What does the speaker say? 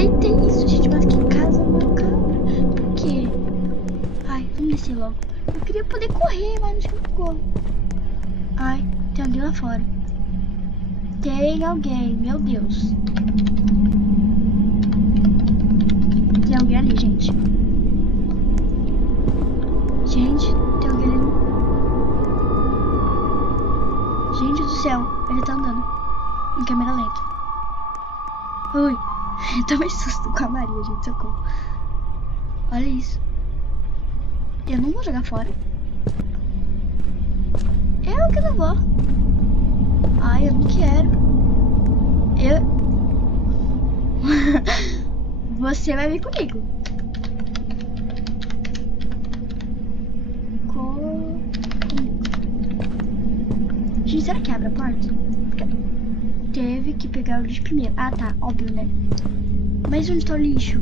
aceitei isso, gente, mas que casa macabra. Por quê? Ai, vamos descer logo. Eu queria poder correr, mas não sei como. Ai, tem alguém lá fora. Tem alguém, meu Deus. Tem alguém ali, gente. Gente, tem alguém ali. Gente do céu, ele tá andando em câmera lenta. Ui, eu tomei susto com a Maria, gente, socorro. Olha isso. Eu não vou jogar fora. Eu que não vou. Ai, eu não quero. Você vai vir comigo. Gente, será que abre a porta? Teve que pegar o lixo primeiro. Ah, tá, óbvio, né? Mas onde tá o lixo?